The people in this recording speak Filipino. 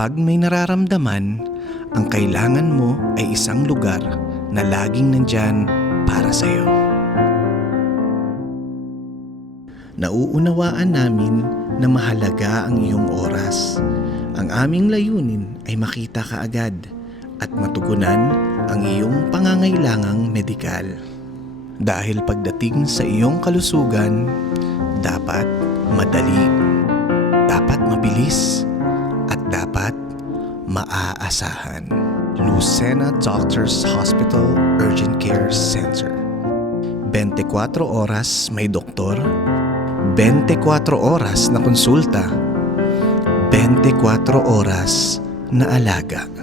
Kapag may nararamdaman, ang kailangan mo ay isang lugar na laging nandyan para sa'yo. Nauunawaan namin na mahalaga ang iyong oras. Ang aming layunin ay makita ka agad at matugunan ang iyong pangangailangang medikal. Dahil pagdating sa iyong kalusugan, dapat madali, dapat mabilis, at dapat maaasahan. Lucena Doctors Hospital Urgent Care Center. 24 oras may doktor, 24 oras na konsulta, 24 oras na alaga.